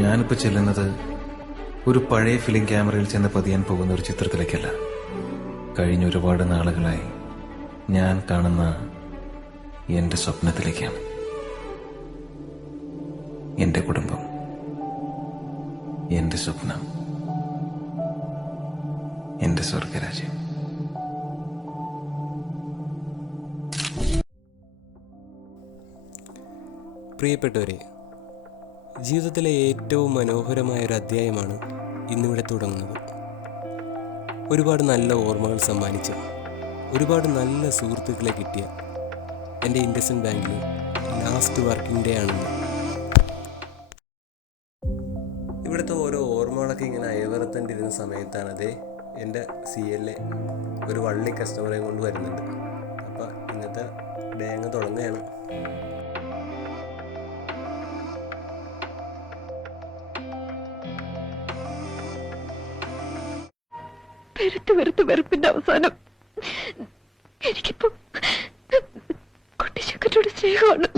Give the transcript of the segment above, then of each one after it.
ഞാനിപ്പോൾ ചെല്ലുന്നത് ഒരു പഴയ ഫിലിം ക്യാമറയിൽ ചെന്ന് പതിയാൻ പോകുന്ന ഒരു ചിത്രത്തിലേക്കല്ല. കഴിഞ്ഞ ഒരുപാട് നാളുകളായി ഞാൻ കാണുന്ന എന്റെ സ്വപ്നത്തിലേക്കാണ്. എന്റെ കുടുംബം, എന്റെ സ്വപ്നം, എന്റെ സ്വർഗരാജ്യം. പ്രിയപ്പെട്ടവരെ, ജീവിതത്തിലെ ഏറ്റവും മനോഹരമായ ഒരു അധ്യായമാണ് ഇന്നിവിടെ തുടങ്ങുന്നത്. ഒരുപാട് നല്ല ഓർമ്മകൾ സമ്മാനിച്ച, ഒരുപാട് നല്ല സുഹൃത്തുക്കളെ കിട്ടിയ എൻ്റെ ഇൻഡസ്ഇൻഡ് ബാങ്കിലെ ലാസ്റ്റ് വർക്കിംഗ് ഡേ ആണെന്ന്. ഇവിടുത്തെ ഓരോ ഓർമ്മകളൊക്കെ ഇങ്ങനെ അയവിറത്തേണ്ടിരുന്ന സമയത്താണത് എൻ്റെ CLA ഒരു വള്ളി കസ്റ്റമറെ കൊണ്ട് വരുന്നുണ്ട്. അപ്പോൾ ഇന്നത്തെ ഡേ അങ്ങ് തുടങ്ങുകയാണ്. വെറുപ്പിന്റെ അവസാനം എനിക്കിപ്പോ കുട്ടിച്ചക്കറ്റോട് സ്നേഹമാണ്.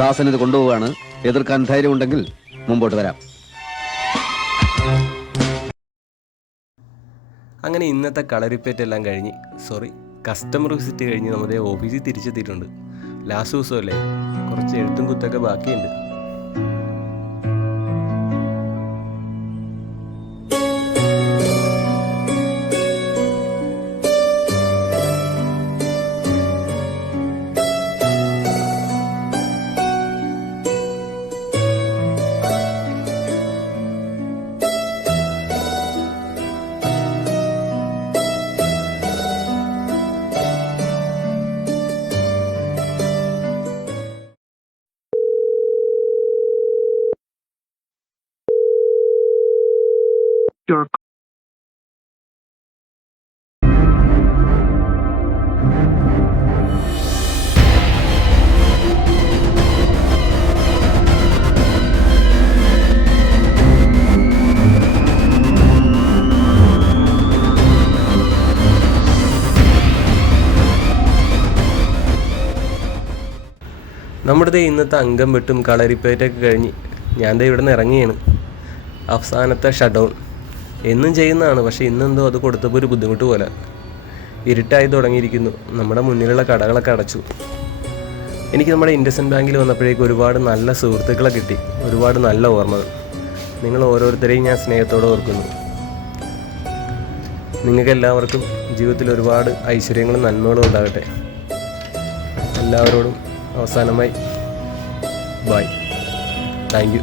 ദാസൻ ഇത് കൊണ്ടുപോവാണ്. എതിർക്കാൻ ധൈര്യമുണ്ടെങ്കിൽ മുമ്പോട്ട് വരാം. അങ്ങനെ ഇന്നത്തെ കളരിപ്പേറ്റെല്ലാം കഴിഞ്ഞ്, കസ്റ്റമർ വിസിറ്റ് കഴിഞ്ഞ് നമ്മുടെ ഓഫീസിൽ തിരിച്ചെത്തിയിട്ടുണ്ട്. ലാസ്റ്റ് ദിവസമല്ലേ, കുറച്ച് എഴുത്തും കുത്തൊക്കെ ബാക്കിയുണ്ട്. നമ്മുടെ ഇന്നത്തെ അംഗം വെട്ടും കളരിപ്പേറ്റൊക്കെ കഴിഞ്ഞ് ഞാൻ ഇവിടെ നിന്ന് ഇറങ്ങിയാണ്. അവസാനത്തെ ഷട്ട് ഡൗൺ എന്നും ചെയ്യുന്നതാണ്, പക്ഷേ ഇന്നെന്തോ അത് കൊടുത്തപ്പോൾ ഒരു ബുദ്ധിമുട്ട് പോലെ. ഇരുട്ടായി തുടങ്ങിയിരിക്കുന്നു. നമ്മുടെ മുന്നിലുള്ള കടകളൊക്കെ അടച്ചു. എനിക്ക് നമ്മുടെ ഇൻഡസ്ഇൻഡ് ബാങ്കിൽ വന്നപ്പോഴേക്കും ഒരുപാട് നല്ല സുഹൃത്തുക്കളെ കിട്ടി, ഒരുപാട് നല്ല ഓർമ്മകൾ. നിങ്ങൾ ഓരോരുത്തരെയും ഞാൻ സ്നേഹത്തോടെ ഓർക്കുന്നു. നിങ്ങൾക്കെല്ലാവർക്കും ജീവിതത്തിൽ ഒരുപാട് ഐശ്വര്യങ്ങളും നന്മകളും ഉണ്ടാകട്ടെ. എല്ലാവരോടും അവസാനമായി ബൈ. Thank you.